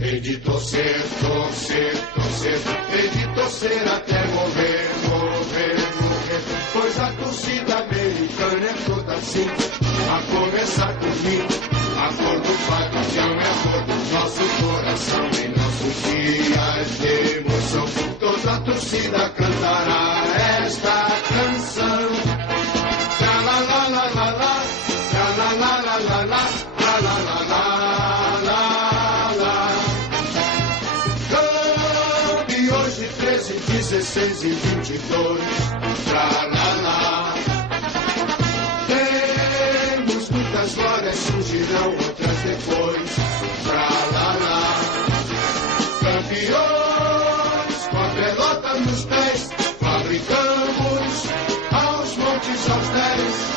Hei de torcer, torcer, torcer, hei de torcer até morrer, morrer, morrer, pois a torcida americana é toda assim, a começar por mim, a cor do paixão é a cor do nosso coração, em nossos dias de emoção, toda a torcida cantará esta canção. Tra la la la la la, tra la la la la la, tra la la la la. 13, 16 e 22, tra la la. Temos muitas glórias, surgirão outras depois, tra la la. Campeões, com a pelota nos pés, fabricamos aos montes, aos 10.